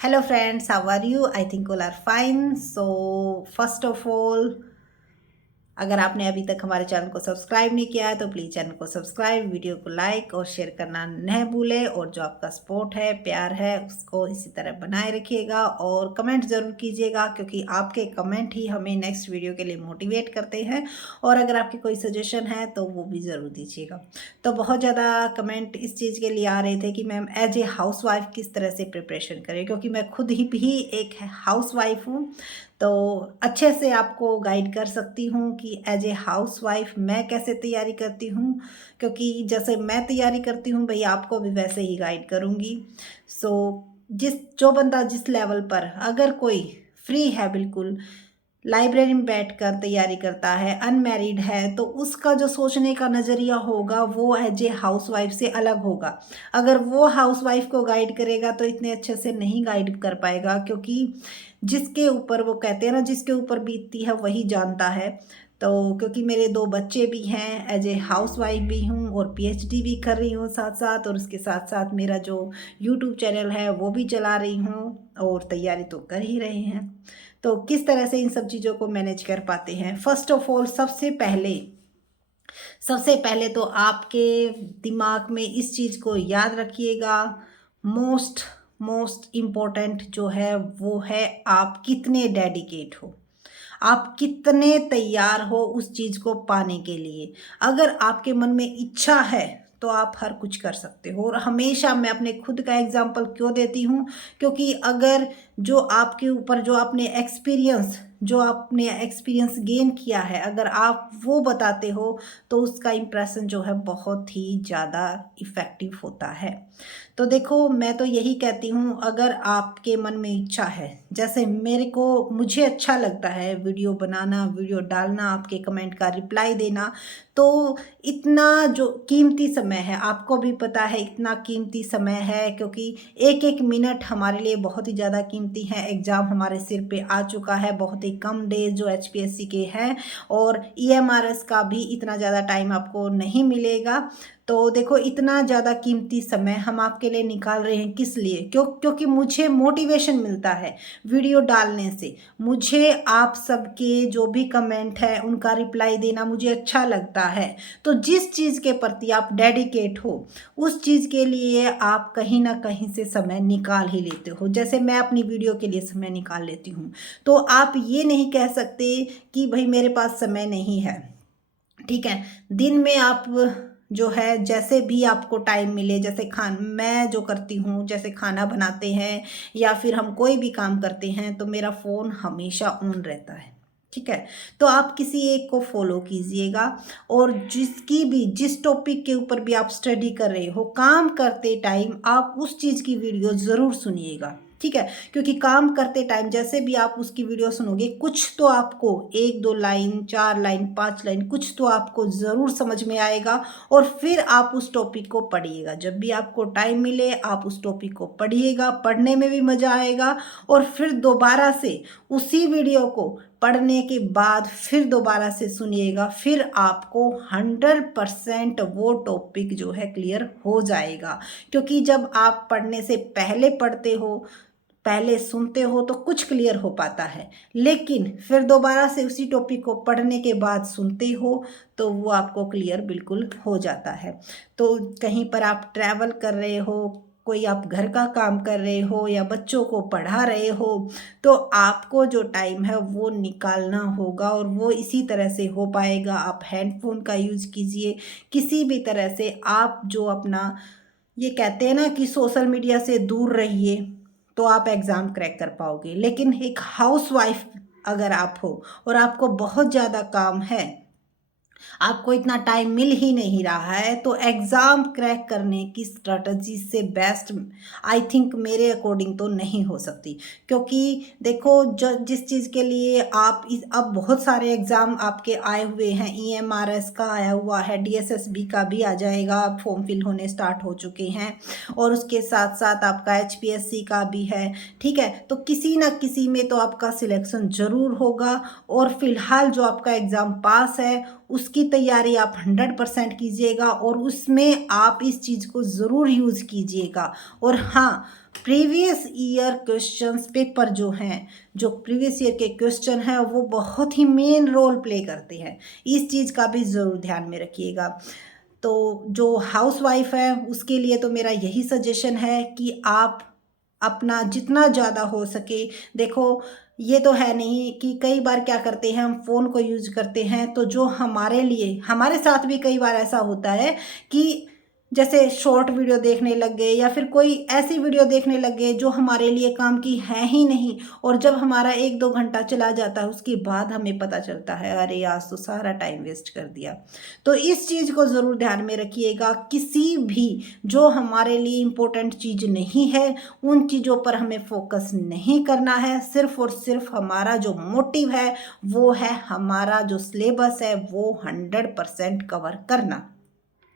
Hello friends, how are you? I think all are fine. So first of all, अगर आपने अभी तक हमारे चैनल को सब्सक्राइब नहीं किया है तो प्लीज़ चैनल को सब्सक्राइब, वीडियो को लाइक और शेयर करना न भूलें। और जो आपका सपोर्ट है, प्यार है, उसको इसी तरह बनाए रखिएगा और कमेंट ज़रूर कीजिएगा, क्योंकि आपके कमेंट ही हमें नेक्स्ट वीडियो के लिए मोटिवेट करते हैं। और अगर आपकी कोई सजेशन है तो वो भी ज़रूर दीजिएगा। तो बहुत ज़्यादा कमेंट इस चीज़ के लिए आ रहे थे कि ma'am as a housewife किस तरह से प्रिपरेशन करें, क्योंकि मैं खुद ही भी एक हाउस वाइफ हूँ। तो अच्छे से आपको गाइड कर सकती हूँ कि एज ए हाउसवाइफ मैं कैसे तैयारी करती हूँ, क्योंकि जैसे मैं तैयारी करती हूँ भाई आपको भी वैसे ही गाइड करूँगी। सो जो बंदा जिस लेवल पर, अगर कोई फ्री है बिल्कुल, लाइब्रेरी में बैठकर तैयारी करता है, अनमैरिड है, तो उसका जो सोचने का नज़रिया होगा वो एज ए हाउसवाइफ से अलग होगा। अगर वो हाउसवाइफ को गाइड करेगा तो इतने अच्छे से नहीं गाइड कर पाएगा, क्योंकि जिसके ऊपर, वो कहते हैं ना, जिसके ऊपर बीतती है वही जानता है। तो क्योंकि मेरे 2 बच्चे भी हैं, एज ए हाउसवाइफ भी हूँ और पीएचडी भी कर रही हूँ साथ साथ, और उसके साथ साथ मेरा जो यूट्यूब चैनल है वो भी चला रही हूँ और तैयारी तो कर ही रहे हैं। तो किस तरह से इन सब चीज़ों को मैनेज कर पाते हैं? फर्स्ट ऑफ ऑल, सबसे पहले तो आपके दिमाग में इस चीज़ को याद रखिएगा। मोस्ट मोस्ट इम्पोर्टेंट जो है वो है आप कितने डेडिकेट हो, आप कितने तैयार हो उस चीज़ को पाने के लिए। अगर आपके मन में इच्छा है तो आप हर कुछ कर सकते हो। और हमेशा मैं अपने खुद का एग्जाम्पल क्यों देती हूँ, क्योंकि अगर जो आपके ऊपर जो आपने एक्सपीरियंस गेन किया है, अगर आप वो बताते हो तो उसका इम्प्रेशन जो है बहुत ही ज़्यादा इफ़ेक्टिव होता है। तो देखो, मैं तो यही कहती हूँ, अगर आपके मन में इच्छा है, जैसे मुझे अच्छा लगता है वीडियो बनाना, वीडियो डालना, आपके कमेंट का रिप्लाई देना, तो इतना जो कीमती समय है, आपको भी पता है इतना कीमती समय है, क्योंकि एक एक मिनट हमारे लिए बहुत ही ज़्यादा कीमती है। एग्ज़ाम हमारे सिर पे आ चुका है, बहुत ही कम डेज जो एचपीएससी के हैं, और ईएमआरएस का भी इतना ज़्यादा टाइम आपको नहीं मिलेगा। तो देखो, इतना ज़्यादा कीमती समय हम आपके लिए निकाल रहे हैं, किस लिए? क्योंकि मुझे मोटिवेशन मिलता है वीडियो डालने से। मुझे आप सबके जो भी कमेंट है उनका रिप्लाई देना मुझे अच्छा लगता है। तो जिस चीज़ के प्रति आप डेडिकेट हो, उस चीज़ के लिए आप कहीं ना कहीं से समय निकाल ही लेते हो। जैसे मैं अपनी वीडियो के लिए समय निकाल लेती हूँ, तो आप ये नहीं कह सकते कि भाई मेरे पास समय नहीं है। ठीक है, दिन में आप जो है जैसे भी आपको टाइम मिले, जैसे मैं जो करती हूँ, जैसे खाना बनाते हैं या फिर हम कोई भी काम करते हैं, तो मेरा फ़ोन हमेशा ऑन रहता है। ठीक है, तो आप किसी एक को फॉलो कीजिएगा, और जिस टॉपिक के ऊपर भी आप स्टडी कर रहे हो, काम करते टाइम आप उस चीज़ की वीडियो ज़रूर सुनिएगा। ठीक है, क्योंकि काम करते टाइम जैसे भी आप उसकी वीडियो सुनोगे, कुछ तो आपको 1-2 लाइन, 4 लाइन, 5 लाइन, कुछ तो आपको ज़रूर समझ में आएगा। और फिर आप उस टॉपिक को पढ़िएगा, जब भी आपको टाइम मिले आप उस टॉपिक को पढ़िएगा, पढ़ने में भी मज़ा आएगा। और फिर दोबारा से उसी वीडियो को पढ़ने के बाद फिर दोबारा से सुनिएगा, फिर आपको 100% वो टॉपिक जो है क्लियर हो जाएगा। क्योंकि जब आप पढ़ने से पहले पढ़ते हो, पहले सुनते हो, तो कुछ क्लियर हो पाता है, लेकिन फिर दोबारा से उसी टॉपिक को पढ़ने के बाद सुनते हो तो वो आपको क्लियर बिल्कुल हो जाता है। तो कहीं पर आप ट्रैवल कर रहे हो, कोई आप घर का काम कर रहे हो या बच्चों को पढ़ा रहे हो, तो आपको जो टाइम है वो निकालना होगा, और वो इसी तरह से हो पाएगा। आप हैंडफोन का यूज़ कीजिए, किसी भी तरह से आप जो अपना, ये कहते हैं ना कि सोशल मीडिया से दूर रहिए, तो आप एग्ज़ाम क्रैक कर पाओगे। लेकिन एक हाउसवाइफ अगर आप हो और आपको बहुत ज़्यादा काम है, आपको इतना टाइम मिल ही नहीं रहा है, तो एग्ज़ाम क्रैक करने की स्ट्रैटेजी से बेस्ट आई थिंक मेरे अकॉर्डिंग तो नहीं हो सकती। क्योंकि देखो, जो जिस चीज़ के लिए आप अब बहुत सारे एग्ज़ाम आपके आए हुए हैं, ईएमआरएस का आया हुआ है, डीएसएसबी का भी आ जाएगा, फॉर्म फिल होने स्टार्ट हो चुके हैं, और उसके साथ साथ आपका एचपीएससी का भी है। ठीक है, तो किसी ना किसी में तो आपका सिलेक्शन ज़रूर होगा। और फिलहाल जो आपका एग्ज़ाम पास है उसकी तैयारी आप 100% कीजिएगा और उसमें आप इस चीज़ को ज़रूर यूज़ कीजिएगा। और हाँ, प्रीवियस ईयर क्वेश्चंस पेपर जो हैं, जो प्रीवियस ईयर के क्वेश्चन हैं, वो बहुत ही मेन रोल प्ले करते हैं। इस चीज़ का भी ज़रूर ध्यान में रखिएगा। तो जो हाउसवाइफ़ है उसके लिए तो मेरा यही सजेशन है कि आप अपना जितना ज़्यादा हो सके, देखो ये तो है नहीं कि कई बार क्या करते हैं, हम फ़ोन को यूज़ करते हैं तो जो हमारे लिए, हमारे साथ भी कई बार ऐसा होता है कि जैसे शॉर्ट वीडियो देखने लग गए या फिर कोई ऐसी वीडियो देखने लग गए जो हमारे लिए काम की है ही नहीं, और जब हमारा 1-2 घंटा चला जाता है उसके बाद हमें पता चलता है अरे आज तो सारा टाइम वेस्ट कर दिया। तो इस चीज़ को ज़रूर ध्यान में रखिएगा, किसी भी जो हमारे लिए इम्पोर्टेंट चीज़ नहीं है उन चीज़ों पर हमें फोकस नहीं करना है। सिर्फ़ और सिर्फ हमारा जो मोटिव है वो है हमारा जो सिलेबस है वो 100% कवर करना।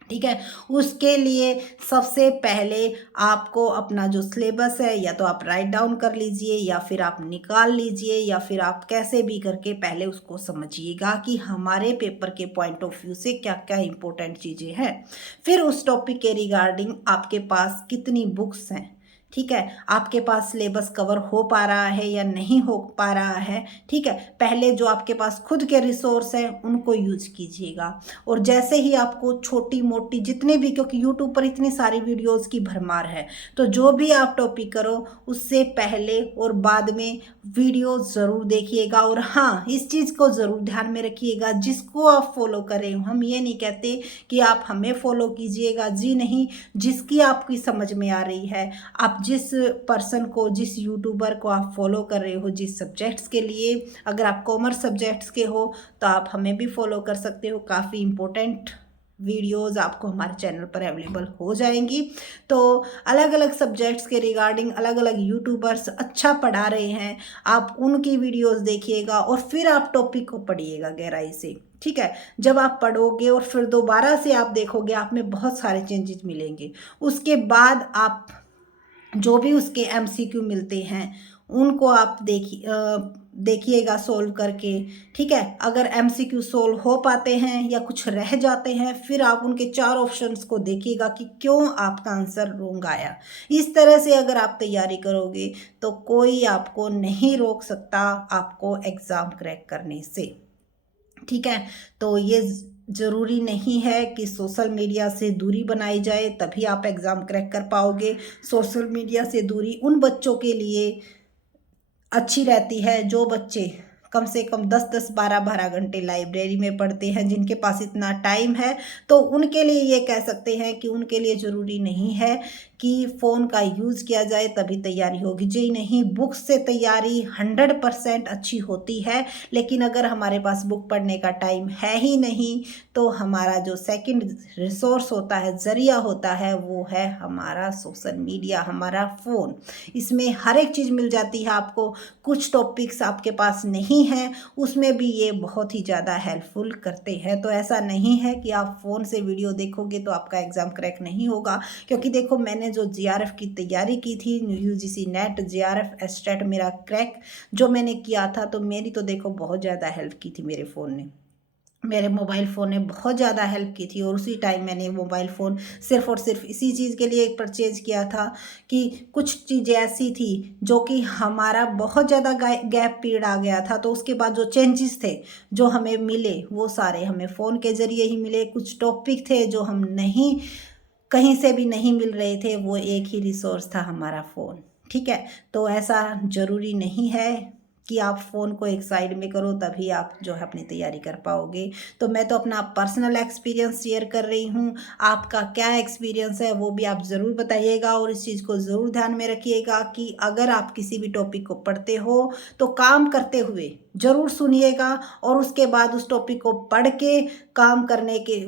ठीक है? उसके लिए सबसे पहले आपको अपना जो सिलेबस है या तो आप राइट डाउन कर लीजिए या फिर आप निकाल लीजिए या फिर आप कैसे भी करके पहले उसको समझिएगा कि हमारे पेपर के पॉइंट ऑफ व्यू से क्या-क्या इम्पोर्टेंट चीज़ें हैं। फिर उस टॉपिक के रिगार्डिंग आपके पास कितनी बुक्स हैं, ठीक है? आपके पास सिलेबस कवर हो पा रहा है या नहीं हो पा रहा है, ठीक है? पहले जो आपके पास खुद के रिसोर्स हैं उनको यूज़ कीजिएगा। और जैसे ही आपको छोटी-मोटी जितने भी, क्योंकि यूट्यूब पर इतनी सारी वीडियोज़ की भरमार है, तो जो भी आप टॉपिक करो उससे पहले और बाद में वीडियो ज़रूर देखिएगा। और हाँ, इस चीज़ को ज़रूर ध्यान में रखिएगा जिसको आप फॉलो कर रहे हो, हम ये नहीं कहते कि आप हमें फॉलो कीजिएगा, जी नहीं, जिसकी आपकी समझ में आ रही है, आप जिस पर्सन को, जिस यूट्यूबर को आप फॉलो कर रहे हो, जिस सब्जेक्ट्स के लिए, अगर आप कॉमर्स सब्जेक्ट्स के हो तो आप हमें भी फॉलो कर सकते हो। काफ़ी इम्पोर्टेंट वीडियोज़ आपको हमारे चैनल पर अवेलेबल हो जाएंगी। तो अलग अलग सब्जेक्ट्स के रिगार्डिंग अलग अलग यूट्यूबर्स अच्छा पढ़ा रहे हैं, आप उनकी वीडियोस देखिएगा और फिर आप टॉपिक को पढ़िएगा गहराई से, ठीक है? जब आप पढ़ोगे और फिर दोबारा से आप देखोगे, आप में बहुत सारे चेंजेस मिलेंगे। उसके बाद आप जो भी उसके एमसीक्यू मिलते हैं उनको आप देखिएगा सोल्व करके, ठीक है? अगर एमसीक्यू सोल्व हो पाते हैं या कुछ रह जाते हैं, फिर आप उनके 4 ऑप्शंस को देखिएगा कि क्यों आपका आंसर रॉन्ग आया। इस तरह से अगर आप तैयारी करोगे तो कोई आपको नहीं रोक सकता आपको एग्ज़ाम क्रैक करने से, ठीक है? तो ये ज़रूरी नहीं है कि सोशल मीडिया से दूरी बनाई जाए तभी आप एग्ज़ाम क्रैक कर पाओगे। सोशल मीडिया से दूरी उन बच्चों के लिए अच्छी रहती है जो बच्चे कम से कम 10-10, 12-12 घंटे लाइब्रेरी में पढ़ते हैं, जिनके पास इतना टाइम है, तो उनके लिए ये कह सकते हैं कि उनके लिए ज़रूरी नहीं है कि फ़ोन का यूज़ किया जाए तभी तैयारी होगी। जी नहीं, बुक से तैयारी 100% अच्छी होती है, लेकिन अगर हमारे पास बुक पढ़ने का टाइम है ही नहीं, तो हमारा जो सेकंड रिसोर्स होता है, ज़रिया होता है, वो है हमारा सोशल मीडिया, हमारा फ़ोन। इसमें हर एक चीज़ मिल जाती है आपको। कुछ टॉपिक्स आपके पास नहीं हैं, उसमें भी ये बहुत ही ज़्यादा हेल्पफुल करते हैं। तो ऐसा नहीं है कि आप फ़ोन से वीडियो देखोगे तो आपका एग्ज़ाम क्रैक नहीं होगा, क्योंकि देखो मैंने जो जीआरएफ की तैयारी की थी, यूजीसी नेट जीआरएफ एस्टेट मेरा क्रैक जो मैंने किया था, तो मेरी तो देखो बहुत ज़्यादा हेल्प की थी मेरे फ़ोन ने। मेरे मोबाइल फ़ोन ने बहुत ज़्यादा हेल्प की थी और उसी टाइम मैंने मोबाइल फ़ोन सिर्फ़ और सिर्फ इसी चीज़ के लिए परचेज़ किया था कि कुछ चीज़ें ऐसी थी जो कि हमारा बहुत ज़्यादा गैप पीरियड आ गया था, तो उसके बाद जो चेंजेस थे जो हमें मिले वो सारे हमें फ़ोन के ज़रिए ही मिले। कुछ टॉपिक थे जो हम नहीं, कहीं से भी नहीं मिल रहे थे, वो एक ही रिसोर्स था हमारा फ़ोन, ठीक है? तो ऐसा ज़रूरी नहीं है कि आप फ़ोन को एक साइड में करो तभी आप जो है अपनी तैयारी कर पाओगे। तो मैं तो अपना पर्सनल एक्सपीरियंस शेयर कर रही हूँ, आपका क्या एक्सपीरियंस है वो भी आप ज़रूर बताइएगा और इस चीज़ को ज़रूर ध्यान में रखिएगा कि अगर आप किसी भी टॉपिक को पढ़ते हो तो काम करते हुए ज़रूर सुनिएगा और उसके बाद उस टॉपिक को पढ़ के काम करने के,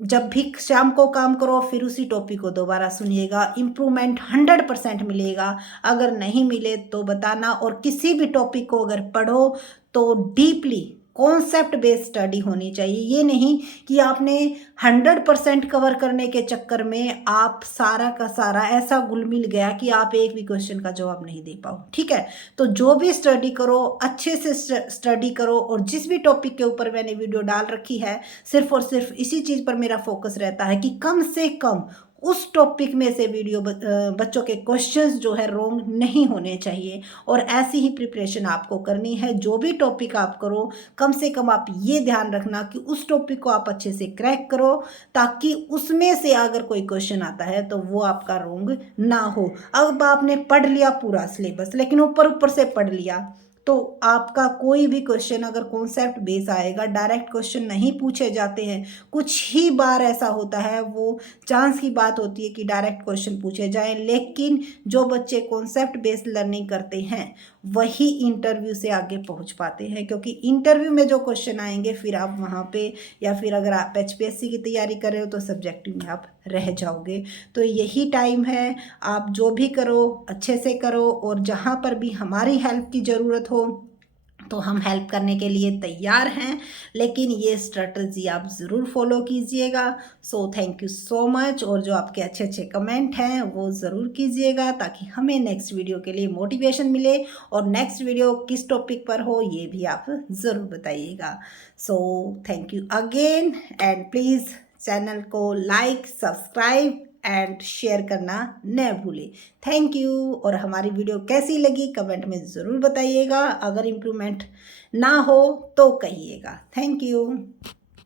जब भी शाम को काम करो फिर उसी टॉपिक को दोबारा सुनिएगा, इम्प्रूवमेंट 100% मिलेगा। अगर नहीं मिले तो बताना, और किसी भी टॉपिक को अगर पढ़ो तो डीपली कॉन्सेप्ट बेस्ड स्टडी होनी चाहिए। ये नहीं कि आपने 100% कवर करने के चक्कर में आप सारा का सारा ऐसा घुल मिल गया कि आप एक भी क्वेश्चन का जवाब नहीं दे पाओ। ठीक है, तो जो भी स्टडी करो अच्छे से स्टडी करो, और जिस भी टॉपिक के ऊपर मैंने वीडियो डाल रखी है सिर्फ और सिर्फ इसी चीज़ पर मेरा फोकस रहता है कि कम से कम उस टॉपिक में से वीडियो बच्चों के क्वेश्चंस जो है रोंग नहीं होने चाहिए। और ऐसी ही प्रिपरेशन आपको करनी है। जो भी टॉपिक आप करो कम से कम आप ये ध्यान रखना कि उस टॉपिक को आप अच्छे से क्रैक करो, ताकि उसमें से अगर कोई क्वेश्चन आता है तो वो आपका रोंग ना हो। अब आपने पढ़ लिया पूरा सिलेबस लेकिन ऊपर ऊपर से पढ़ लिया, तो आपका कोई भी क्वेश्चन अगर कॉन्सेप्ट बेस आएगा, डायरेक्ट क्वेश्चन नहीं पूछे जाते हैं। कुछ ही बार ऐसा होता है, वो चांस की बात होती है कि डायरेक्ट क्वेश्चन पूछे जाएं, लेकिन जो बच्चे कॉन्सेप्ट बेस्ड लर्निंग करते हैं वही इंटरव्यू से आगे पहुंच पाते हैं, क्योंकि इंटरव्यू में जो क्वेश्चन आएंगे फिर आप वहां पे, या फिर अगर आप एचपीएससी की तैयारी कर रहे हो तो सब्जेक्टिव में आप रह जाओगे। तो यही टाइम है, आप जो भी करो अच्छे से करो, और जहाँ पर भी हमारी हेल्प की ज़रूरत हो तो हम हेल्प करने के लिए तैयार हैं, लेकिन ये स्ट्रेटजी आप ज़रूर फॉलो कीजिएगा। So thank you so much, और जो आपके अच्छे अच्छे कमेंट हैं वो ज़रूर कीजिएगा, ताकि हमें नेक्स्ट वीडियो के लिए मोटिवेशन मिले, और नेक्स्ट वीडियो किस टॉपिक पर हो ये भी आप ज़रूर बताइएगा। So thank you again, and please channel को लाइक, सब्सक्राइब एंड शेयर करना न भूलें। Thank you. और हमारी वीडियो कैसी लगी कमेंट में ज़रूर बताइएगा। अगर इम्प्रूवमेंट ना हो तो कहिएगा। Thank you.